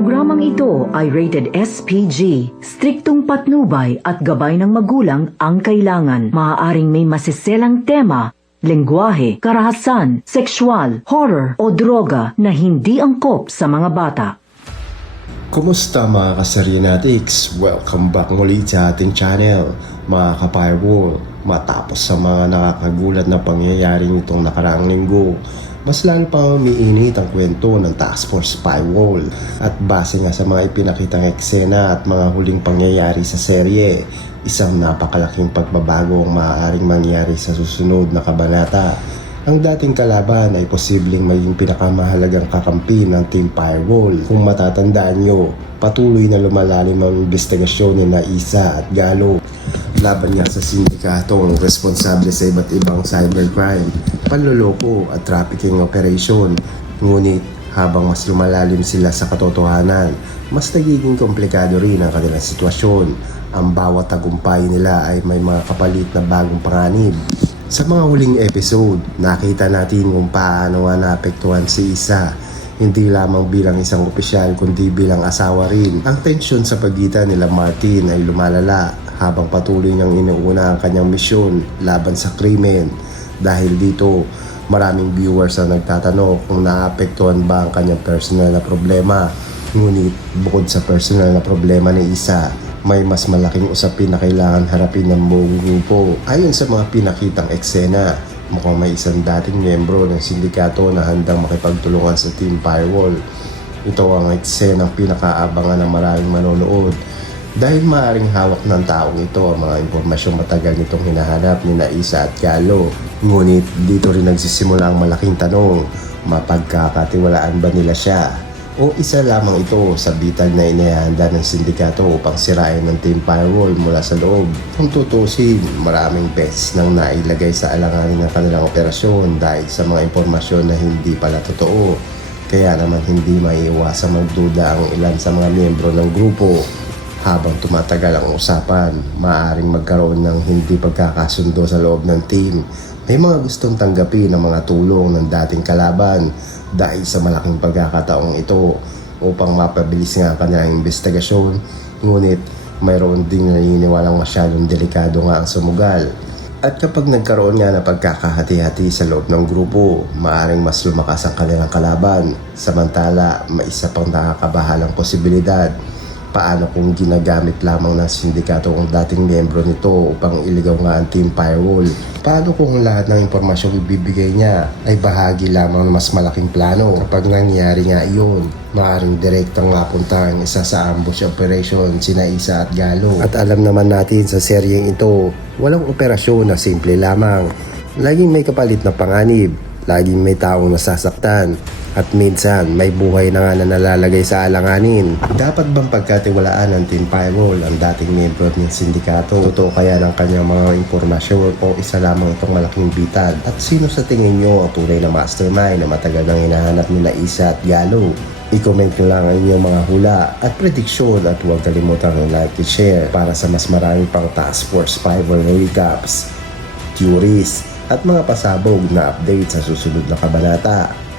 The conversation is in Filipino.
Programang ito ay rated SPG, striktong patnubay at gabay ng magulang ang kailangan. Maaaring may masiselang tema, lengguwahe, karahasan, sexual, horror o droga na hindi angkop sa mga bata. Kumusta mga ka-Serianatics? Welcome back muli sa ating channel, mga ka-Firewall. Matapos sa mga nakakagulat na pangyayari nitong nakaraang linggo, mas lalo pang umiinit ang kwento ng Task Force Firewall. At base nga sa mga ipinakitang eksena at mga huling pangyayari sa serye, isang napakalaking pagbabago ang maaaring mangyari sa susunod na kabanata. Ang dating kalaban ay posibleng maging pinakamahalagang kakampi ng Team Firewall. Kung matatandaan nyo, patuloy na lumalalim ang investigasyon ni Isa at Galo laban niya sa sindikatong responsable sa iba't ibang cybercrime, panloloko at trafficking operation. Ngunit habang mas lumalalim sila sa katotohanan, mas nagiging komplikado rin ang kanilang sitwasyon. Ang bawat tagumpay nila ay may mga kapalit na bagong panganib. Sa mga huling episode, nakita natin kung paano nga naapektuhan si Isa, hindi lamang bilang isang opisyal kundi bilang asawa rin. Ang tensyon sa pagitan nila Martin ay lumalala habang patuloy niyang inuuna ang kanyang misyon laban sa krimen. Dahil dito, maraming viewers ang nagtatanong kung naapektuhan ba ang kanyang personal na problema. Ngunit bukod sa personal na problema ni Isa, may mas malaking usapin na kailangan harapin ng buong grupo. Ayon sa mga pinakitang eksena, mukhang may isang dating miyembro ng sindikato na handang makipagtulungan sa Team Firewall. Ito ang eksenang pinakaabangan ng maraming manonood dahil maaaring hawak ng taong ito ang mga impormasyong matagal nitong hinahanap ni Isa at Galo. Ngunit dito rin nagsisimula ang malaking tanong, mapagkakatiwalaan ba nila siya? O isa lamang ito sa bitag na inihahanda ng sindikato upang sirain ng Team Firewall mula sa loob? Kung tutusin, maraming beses nang nailagay sa alanganin ng kanilang operasyon dahil sa mga impormasyon na hindi pala totoo. Kaya naman hindi maiiwasang magduda ang ilan sa mga miyembro ng grupo. Habang tumatagal ang usapan, maaaring magkaroon ng hindi pagkakasundo sa loob ng team. May mga gustong tanggapin ang mga tulong ng dating kalaban dahil sa malaking pagkakataong ito upang mapabilis nga ang kanilang investigasyon. Ngunit mayroon ding naniniwalang masyadong delikado nga ang sumugal. At kapag nagkaroon nga ng pagkakahati-hati sa loob ng grupo, maaaring mas lumakas ang kanilang kalaban. Samantala, may isa pang nakakabahalang posibilidad. Paano kung ginagamit lamang ng sindikato ang dating miyembro nito upang iligaw nga ang Team Firewall? Paano kung lahat ng impormasyong ibibigay niya ay bahagi lamang ng mas malaking plano? Kapag nangyari nga iyon, maaaring direktang mapunta ang isa sa ambush operation sina Isa at Galo. At alam naman natin sa seryeng ito, walang operasyon na simple lamang. Laging may kapalit na panganib, laging may taong nasasaktan, at minsan may buhay na nga na nalalagay sa alanganin. Dapat bang pagkatiwalaan ng Team Firewall ang dating miyembro ng sindikato? Totoo kaya ng kanyang mga impormasyon o isa lamang itong malaking bitag? At sino sa tingin nyo ang tunay na mastermind na matagal nang hinahanap nila Isa at Galo? I-comment nyo lang ang inyong mga hula at prediksyon at huwag kalimutang like and share para sa mas marami pang Task Force Firewall recaps, theories at mga pasabog na update sa susunod na kabanata.